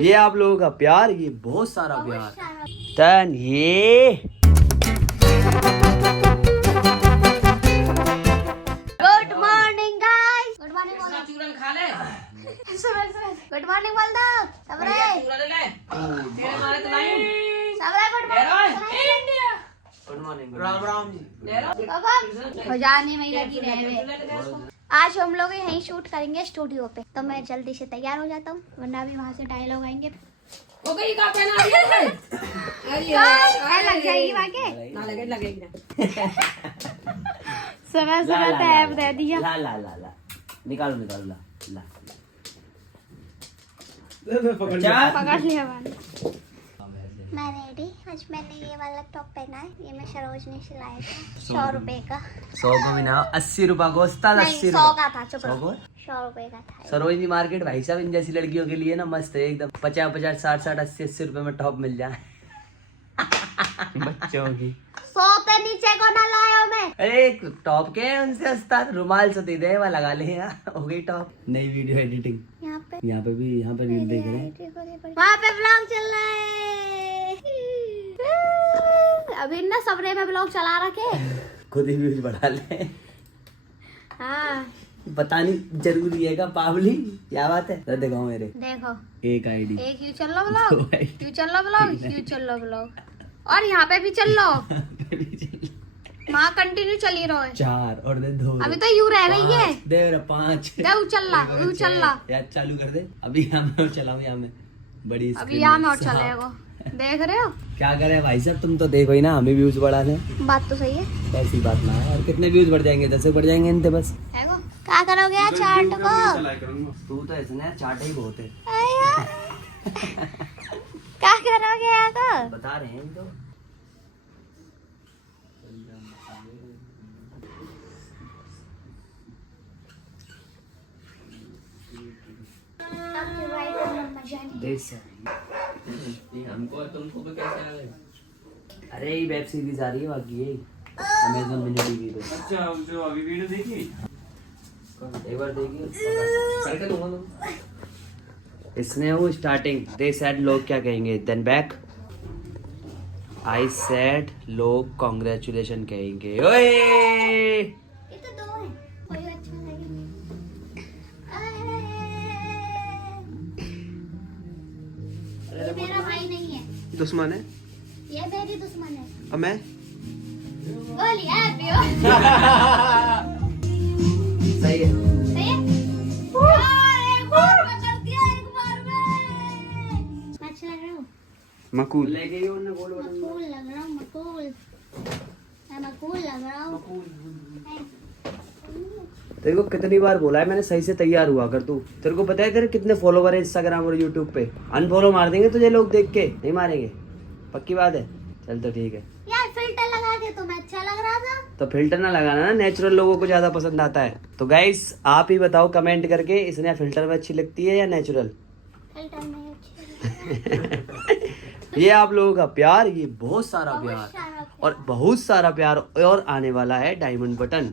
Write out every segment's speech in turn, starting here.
ये आप लोगों का प्यार, ये बहुत सारा प्यार। तन ये good morning guys. Good morning बोल। चूरन खा ले। गुड मॉर्निंग बोल दो सबरे। चूरन ले। तेरे मारे तो नहीं। सबरे गुड मॉर्निंग। राम राम जी। हो जाने में ही लगी रहे। आज हम लोग यहीं शूट करेंगे स्टूडियो पे, तो मैं जल्दी से तैयार हो जाता हूँ, वरना भी वहाँ से डायलॉग आएंगे। हो गई का पहना दिया है? अरे लग जाएगी वाके। ना लगेगी ना। समय समय टैब दे दिया। ला ला ला ला निकालो निकालो ला ला पकड़ लिया मैंने। मैं रेडी। आज मैंने ये वाला टॉप पहना है, ये मैं सरोजनी से लाया था 100 रुपए का। 100 को भी ना 80 रुपए को, 80 100 का था। 100 को 100 रुपए का था। सरोजनी मार्केट भाई साहब इन जैसी लड़कियों के लिए ना मस्त है एकदम। 50-50, 60-60, 80-80 रुपए में टॉप मिल जाए बच्चों की। 100 से नीचे को ना लाया मैं। अरे टॉप के उनसे सस्ता रुमाल से दे दे, वहाँ लगा ले यार, हो गई टॉप। नई वीडियो एडिटिंग यहाँ पे भी, यहाँ पे रील देख रहे हैं, वहाँ पे ब्लॉग चल रहा है। अभी ना सबरे में ब्लॉग चला रखे। खुद ही व्यूज बढ़ा ले। हाँ बतानी जरूरी है का पावली, क्या बात है। तो देखो मेरे देखो, एक आईडी, एक यू चल लो ब्लॉग, यू चल लो ब्लॉग, यू चल लो ब्लॉग, और यहाँ पे भी चल लो। वहाँ कंटिन्यू चली रहो है। 4 और दे 2, अभी तो यू रह गई है। दे मेरा 5 दे चल ला यार चालू कर दे। अभी यहाँ में चलाऊं, यहाँ में बड़ी अभी स्क्रीन यहाँ में और में। चलेगा। देख रहे हो क्या करे भाई साहब, तुम तो देखो ही ना, हमें व्यूज बढ़ा ले। बात तो सही है। ऐसी बात ना है, और कितने व्यूज बढ़ जाएंगे, 10 बढ़ जाएंगे इनते बस। देखो क्या करोगे यार चार्ट को। तू तो ऐसे ना चाटा ही बहुत है। क्या करोगे यार को। बता रहे हैं तो। हमको और तुमको भी कैसे आ गए? अरे ये वेब सीरीज आ रही है बाकी ये अमेज़न मिनी टीवी पे। अच्छा जो अभी वीडियो देखी, एक बार देखिए करके दूंगा तुम। इसने वो स्टार्टिंग दे सेड लोग क्या कहेंगे, देन बैक आई सेड लोग कांग्रेचुलेशन कहेंगे। ओए ये तो 2 है, कोई अच्छा लगेगा। ये मेरा भाई नहीं है, दुश्मन है, ये मेरी दुश्मन है। और मैं गोली है पियो। सही है। सही है। यार एक बार में कर दिया, एक बार में। मैं अच्छा लग रहा हूँ। मकूल ले गई उन्होंने गोल बटन। मकूल लग रहा हूँ, मकूल। मैं मकूल लग रहा हूँ। तेरे को कितनी बार बोला है मैंने, सही से तैयार हुआ कर तू। तेरे को पता है तेरे कितने फॉलोवर है इंस्टाग्राम और यूट्यूब पे। अनफॉलो मार देंगे तुझे लोग देख के, नहीं मारेंगे, पक्की बात है। चल तो ठीक है यार, फिल्टर लगा के तुम्हें अच्छा लग रहा था। तो फिल्टर ना लगाना ना, नेचुरल लोगों को ज्यादा पसंद आता है। तो गाइस आप ही बताओ कमेंट करके, इसने फिल्टर में अच्छी लगती है या नेचुरल। फिल्टर में अच्छी। ये आप लोगों का प्यार, ये बहुत सारा प्यार, और बहुत सारा प्यार और आने वाला है डायमंड बटन।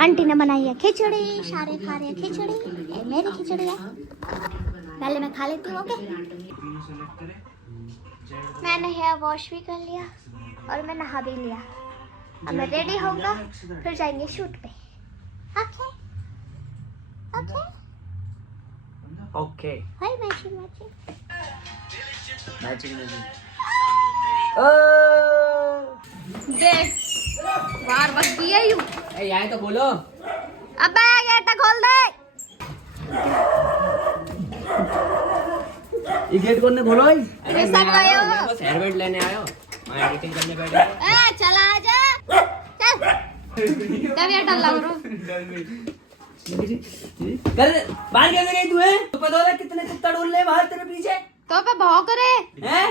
आंटी ने बनाई है खिचड़ी, सारे खा रहे हैं खिचड़ी, ये मेरी खिचड़ी है। पहले मैं खा लेती हूँ। ओके, मैंने हेयर वॉश भी कर लिया और मैं नहा भी लिया। अब मैं रेडी होऊंगा, फिर जाएंगे शूट पे। Okay okay okay hi matching matching. देख बार बस दिया यू। ए यहाँ तो बोलो। अबे गेट खोल दे। ये गेट कौन ने खोला है? ये सब गए हो। बस हेयरबैंड लेने आयो, मैं एडिटिंग करने बैठा हूँ। ए चला आजा, चल। तब ये डर लग रहा। कर बाहर कैसे गई तू? है तो पता हो कितने कुत्ता डोल ले बाहर तेरे पीछे। तो पे भाव करे है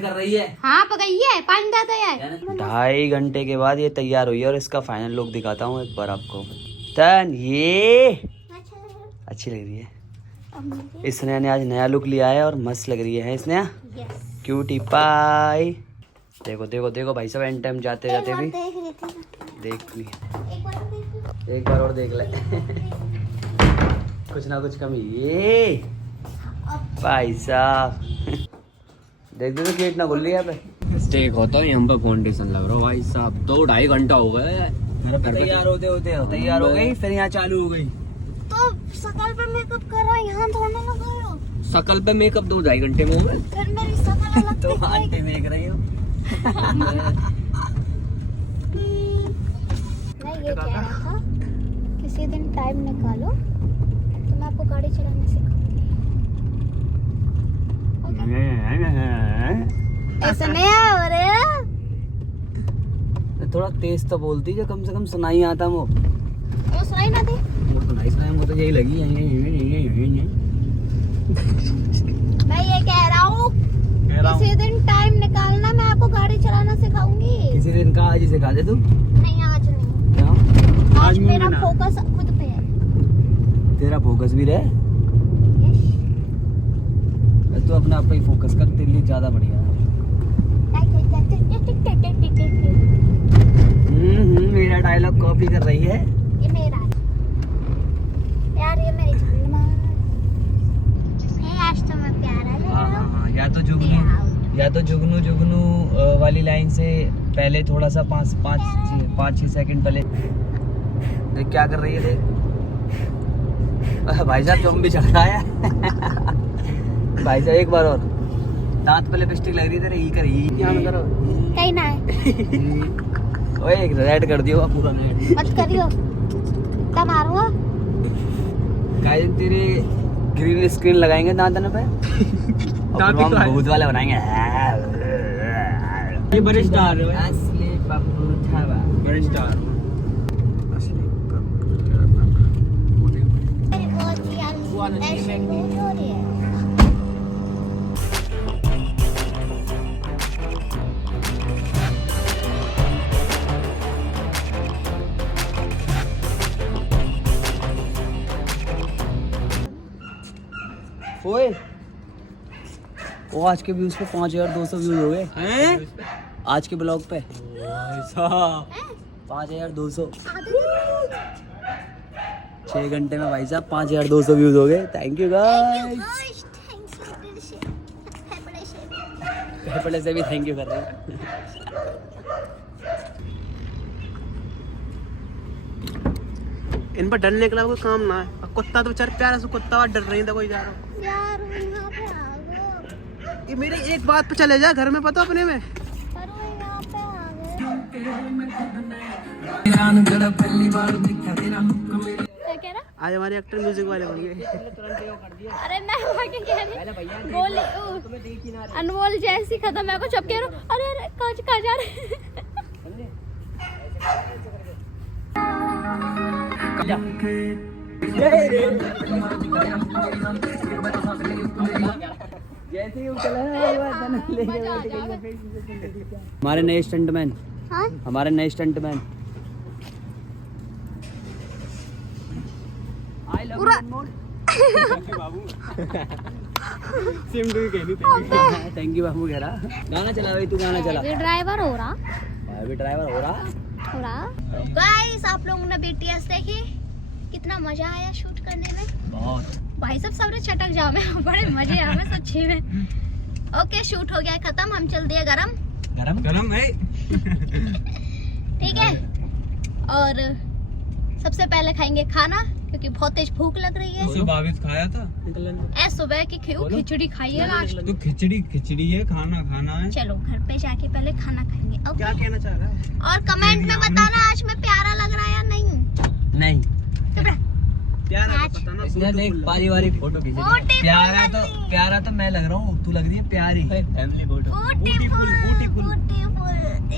कर रही है। हाँ पकई है, पानी डालता है। 2.5 घंटे के बाद ये तैयार हुई है और इसका फाइनल लुक दिखाता हूँ एक बार आपको। तन ये अच्छी लग रही है। स्नेहा ने आज नया लुक लिया है और मस्त लग रही है स्नेहा। Yes cutie pie. देखो देखो देखो भाई साहब एंड टाइम जाते जाते भी देख रही थी देख ली। एक बार देख ली। एक बार और देख ले। कुछ ना कुछ कमी ये भाई साहब। देख दो तो गेट ना खुल रही है पे। स्टेक होता है यहाँ पर कंडीशन लग रहा है भाई साहब। 2-2.5 घंटा हो गया है तैयार होते होते तैयार हो गई फिर यहाँ चालू हो गई। तो शकल पे मेकअप करो, यहाँ थोड़ा लगाओ। शकल पे मेकअप 2-2.5 घंटे में हो गए। फिर मेरी शकल अलग तो दिख रही। आंटी देख रही हो। मैं ये कह रहा था किसी दिन टाइम निकालो तो मैं आपको गाड़ी चलाना सिखाऊंगी। ऐसा नहीं हो रहा। थोड़ा तेज तो बोलती जो कम से कम सुनाई आता वो सुनाई ना दे। सुनाई सुनाई मुझे तो यही लगी। मैं ये कह रहा हूँ किसी दिन टाइम निकालना, मैं आपको गाड़ी चलाना सिखाऊंगी। किसी दिन का आज ही सिखा दे तू। नहीं आज नहीं, क्यों? आज मेरा फोकस खुद पे है। तेरा फोकस भी रहे। तू अपने आप पे ही फोकस कर, तेरे लिए ज्यादा बढ़िया है। मेरा डायलॉग कॉपी कर रही है। ये मेरा है यार, ये मेरी जान। आज तो मैं प्यारा लग रहा हूँ। हाँ, या तो जुगनू जुगनू वाली लाइन से पहले थोड़ा सा 5-6 सेकंड पहले। देख क्या कर रही है देख। भाई साहब तुम भी चढ़ रहा है। भाई साहब एक बार और। दांत पे लिपस्टिक लग रही है तेरे। ई कर ई करो। कहीं ना है। ओए एक रेड कर दियो पूरा रेड। मत करियो, तब मारूंगा। गाइस तेरे ग्रीन स्क्रीन लगाएंगे दांतन पे और फिर हम भूत वाले बनाएंगे। ये बड़े स्टार है असली पप्पू थावा। बड़े स्टार असली ऐसे नहीं हो रही है। ओए वो आज के व्यूज पे 5200 व्यूज हो गए हैं आज के ब्लॉग पे। 5200 6 घंटे में भाई साहब 5200 व्यूज हो गए। Thank you guys. पहले से भी थैंक यू कर रहे हैं। इन पर डरने के अलावा कोई काम ना है। अब कुत्ता तो बेचारा प्यारा सा कुत्ता डर रही था कोई जा रहा। यार यहाँ पे आ गए। ये मेरी एक बात पे चले जा घर में पता अपने में। अरे यहाँ पे आ गए। क्या कह रहा? आज हमारे एक्टर म्यूजिक वाले बन गए। अरे मैं वहाँ क्या कह रही बोली अनमोल जैसी खत्म। मैं को चुप कह रहा हूँ। अरे अरे कहाँ जा रहे। जैसे ही चला हमारे नए स्टंटमैन। हाँ? हमारे नए स्टंटमैन। पूरा थैंक यू बाबू कह रहा। गाना चला भाई तू गाना चला। ड्राइवर हो रहा। अभी ड्राइवर हो रहा। गाइस आप लोगों ने BTS देखी? कितना मजा आया शूट करने में। बहुत भाई सब सबरे छटक जाओ में बड़े मजे आए हमें सच्ची में। ओके शूट हो गया खत्म। हम चल दिए गरम गरम गरम है। ठीक है। और सबसे पहले खाएंगे खाना क्योंकि बहुत तेज भूख लग रही है। सुबह भी खाया था। सुबह की खिचड़ी खाई है लास्ट। तो खिचड़ी है खाना है। चलो घर पे जाके पहले खाना खाएंगे। ओके क्या कहना चाह रहा है? और कमेंट में बताना आज मैं प्यारा लग रहा है या नहीं। नहीं चुप रह। प्यारा तो पता ना। इसने देख पारिवारिक फोटो खींची। Beautiful प्यारा तो मैं लग रहा हूँ। तू लग रही है प्यारी। Family photo. ब्यूटीफुल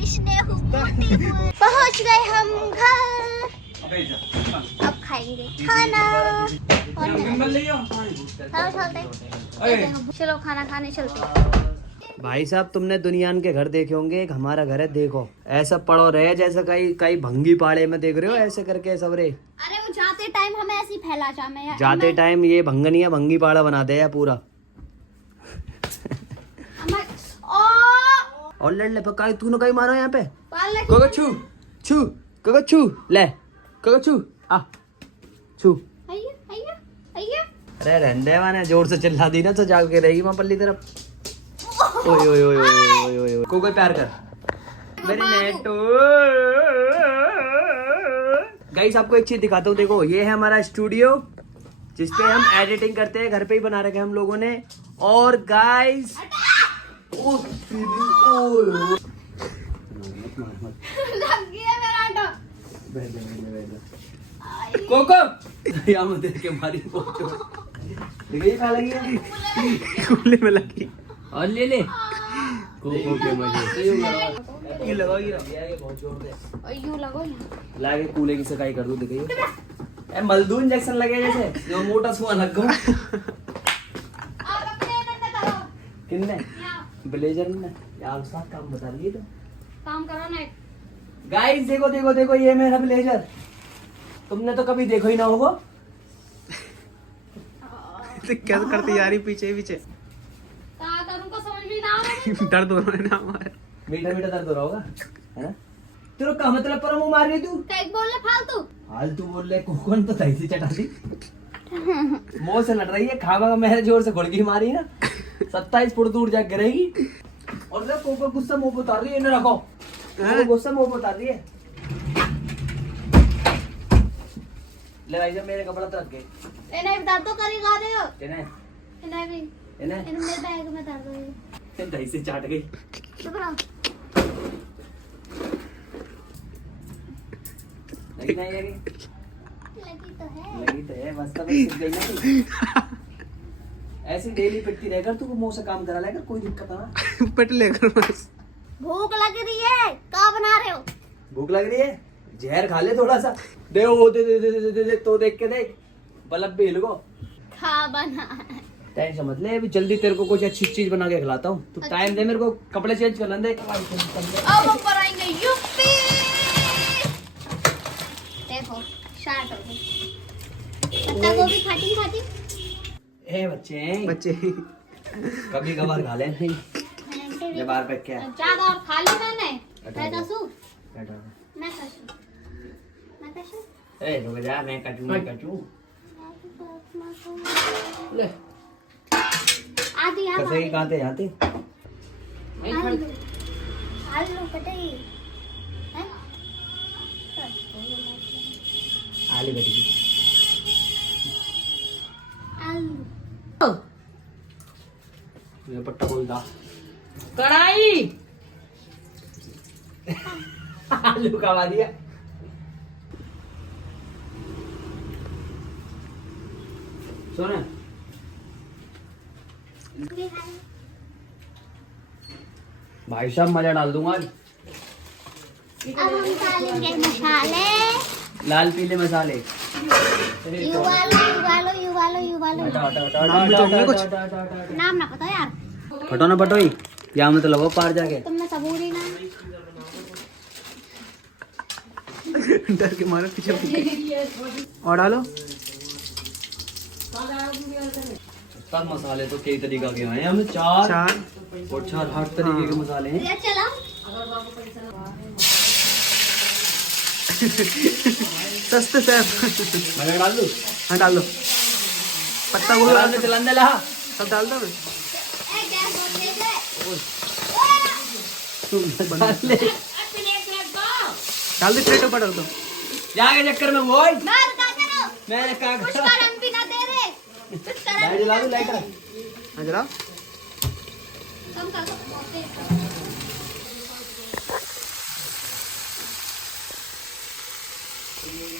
इसने ब्यूटीफुल। पहुंच गए हम घर। अब खाएंगे खाना। चलो चलते। चलो खाना खाने चलते। भाई साहब तुमने दुनिया के घर देखे होंगे, एक हमारा घर है, देखो ऐसा पड़ो रहे जैसा कई कई भंगी पाड़े में देख रहे हो, ऐसे करके सबरे। अरे वो जाते टाइम हमें ऐसी फैला मैं जाते टाइम ये भंगनिया भंगी पाड़ा बना दे पूरा। और लड़ ले पक्का तूने कहीं मारो यहाँ पे। कगछू छू कगछू ले कगछू आ छू। अरे रहने वाने जोर से चिल्ला दी ना तो जाग के रहेगी वहां पल्ली तरफ। ओए ओए ओए ओए ओए ओए कोई प्यार कर मेरी नेटो। गाइस आपको एक चीज दिखाता हूँ, देखो ये है हमारा स्टूडियो जिसपे हम एडिटिंग करते हैं, घर पे ही बना रखे हम लोगों ने। और गाइस कोको यहाँ में देख के मारी कहाँ लगी है? कूले में लगी। और ले ले कोको के मजे। ये लगाओ ये बहुत जोर दे और यूं लगो लाके कूले की सफाई कर दूं। देखिए ए मलदू इंजेक्शन लगे जैसे जो मोटा सुआ लग गया। किन्ने ब्लेजर में यार साथ काम बता लिए तो काम करो ना। गाइस देखो देखो देखो ये मेरा ब्लेजर, तुमने तो कभी देखो ही ना होगा। क्या करती यारी पीछे पीछे। उनको समझ भी ना आ रहा। दर्द हो रहा है ना हमारे। मीठा मीठा दर्द हो रहा होगा है ना। तेरे का मतलब पर मुंह मार रही तू बोल ले फालतू फालतू बोल रहे। कोकन तो तैसी चटा दी मुंह से लड़ रही है। खावा मैंने जोर से गुड़गी मारी ना 27 फुट दूर जा गिरेगी। और जब कोको गुस्सा मुंह पे उतार रही है ना रखो गुस्सा मुंह पे उतार रही है। ले भाई जब मेरे कपड़ा तो रख गए नहीं बता तो करी गा रहे हो इन्हें इन्हें भी इन्हें मेरे बैग में डाल दो। दही से चाट गई। चुप रहो। लगी नहीं लगी लगी तो है बस तब सीख गई ना तू। ऐसी डेली पिटती रहकर तू मुंह से काम करा लेकर कोई दिक्कत ना। पिट लेकर बस। भूख लग रही है क्या बना रहे हो? भूख लग रही है जहर खा ले थोड़ा सा। दे वो दे दे दे दे दे दे तो देख के देख बल्ब भी हिल को खा बना टेंशन मत ले, अभी जल्दी तेरे को कुछ अच्छी चीज बना के खिलाता हूँ। तू टाइम दे मेरे को, कपड़े चेंज कर लेंगे। अब ऊपर आएंगे यूपी। देखो शार्ट हो गई पत्ता गोभी खाती खाती। ए बच्चे बच्चे कभी कभार खा ले नहीं जब बार पे क्या ज्यादा और खा ली मैंने। मैं कसू बैठो मैं कसू मैं कसू। ए रुक जा मैं कटू ले आधी यहाँ कसई काते जाते आलू कटाई हैं? आली बेटी आलू ये पट्टा बोल दा कढ़ाई आलू का दिया। सुन भाई साहब मजा डाल दूंगा आज। अब हम डालेंगे मसाले लाल पीले मसाले। युवालो हटा, हटा, हटा, नाम भी तो होंगे कुछ। हटा, हटा, हटा, हटा। नाम ना पता यार फटो ना पटोई या में तो लगो पार जाके। तुमने सबूरी ना डर के मारे पीछे। और डालो सब मसाले तो कई तरीका के हैं हमने चार चार और चार हर तरीके के मसाले हैं। ये चला सस्ते से। मैं डाल दूं हाँ डाल दो पत्ता गोभी चलाने चलाने ला सब डाल दो। ए क्या बोल रहे तुम डाल ले डाल दो प्लेट ऊपर डाल दो। जाके चक्कर में वो ही। मैं क्या करो मैं क्या कुछ कर करम भी ना दे रहे कुछ करम लाइट जला दूं लाइट हाँ जरा कम कर दो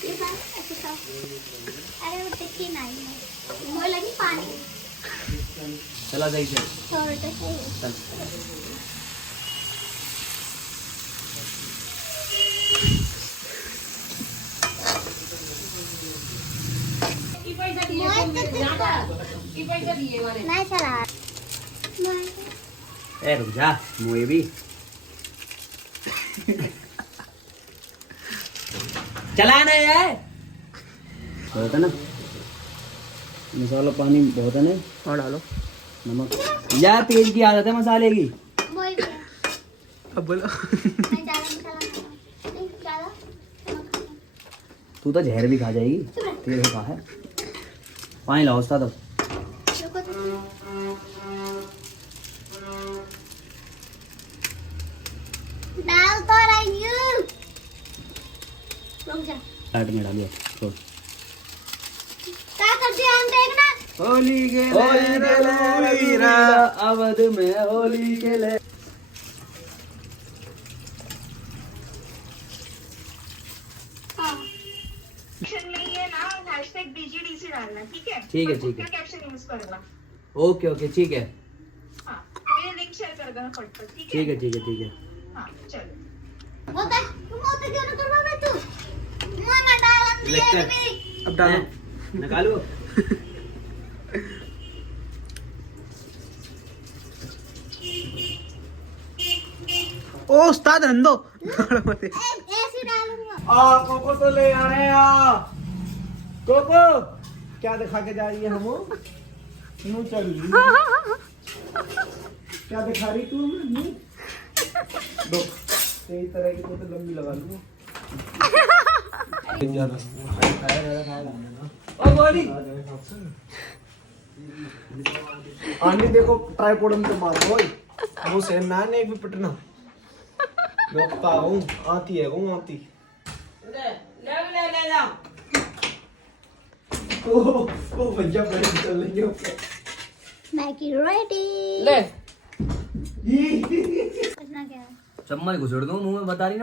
ये बात ऐसे खाओ। अरे वो टिक्की नहीं है वो लगी पानी चला सही से थोड़ा सा चल। नहीं चला ए रुक जा मुझे भी चलाना है बहुत है ना मसाला पानी बहुत है ना और डालो नमक यार तेज की आदत है मसाले की वही भी है। अब बोलो मैं ज्यादा मसाला नहीं ज्यादा नमक खाना। तू तो जहर भी खा जाएगी तेरे को खा है पानी लाओ उस्ताद अब रुको तो। डाल तो रही हूँ। रुक जा। लाइट में डालिए छोड़ क्या कर दिया हम देखना। होली के वीरा अवध में होली के ले कैप्शन में ये ना #BGDC डालना, ठीक है? ठीक है, और ठीक है। उसका कैप्शन यूज करना। ओके ओके ठीक है हाँ, मेरे लिंक शेयर कर देना फटफट, ठीक है? ठीक है ठीक है ठीक है हाँ, चलो। वो तक क्यों ना करवा बे तू। माना डाल दिया लेकर। भी। अब डालो निकालो ओ उस्ताद रंदो ऐसे डालूंगा। आ कोको तो ले आ रहे हैं कोको क्या दिखा के जा रही है हम नु चल रही क्या दिखा रही तू हमें दो कई तरह की तो लंबी लगा लूं ओ बोली आने देखो ट्राइपॉड में तो मार ओए वो से ना ने एक भी पिटना रोकता हूँ आती है वो आती ओ भैया बड़े चल लेंगे ओके मैगी रेडी। ले करना क्या है? चम्मच घुसड़ दूं मुंह में बता रही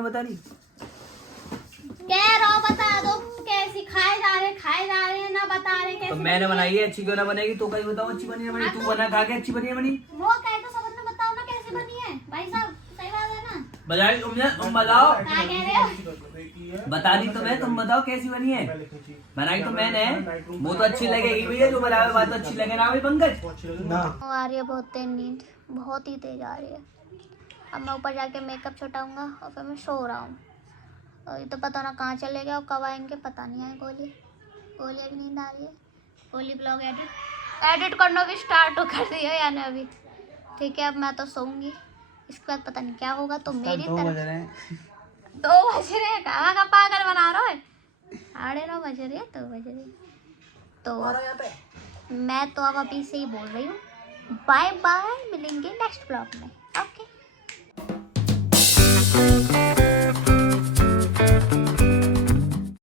कह रहा बता दो कैसी खाए जा रहे हैं ना बता रहे तो कैसे मैंने बनाई है अच्छी क्यों ना बनेगी तो कहीं बताओ अच्छी बनी है बनी तू बना खा के अच्छी बनी है बनी वो कहे तो सबने बताओ ना कैसी बनी है भाई साहब सही बात है ना। बजाई तुम बताओ क्या कह रहे हो? बता दी तो मैं तुम बताओ कैसी बनी है बनाई तो मैंने वो तो अच्छी लगेगी भैया जो बनाए बात अच्छी लगे ना भाई पंकज ना आ रही है बहुत तेज नींद बहुत ही तेज आ रही है। अब मैं ऊपर जाके मेकअप छुटाऊंगा और फिर मैं सो रहा हूँ और ये तो पता ना कहाँ चले गए और कब आएंगे पता नहीं आए। गोली अभी नींद आ रही है। गोली ब्लॉग एडिट करना भी स्टार्ट कर दिया यानी अभी ठीक है। अब मैं तो सोऊंगी इसके बाद पता नहीं क्या होगा। तो मेरी तरफ 2 बज रहे हैं कहाँ का पागल बना रहा है 9:30 बज रहे हैं 2 बज रहे हैं। तो मैं तो अब अभी से ही बोल रही हूँ बाय बाय मिलेंगे नेक्स्ट ब्लॉग में ओके।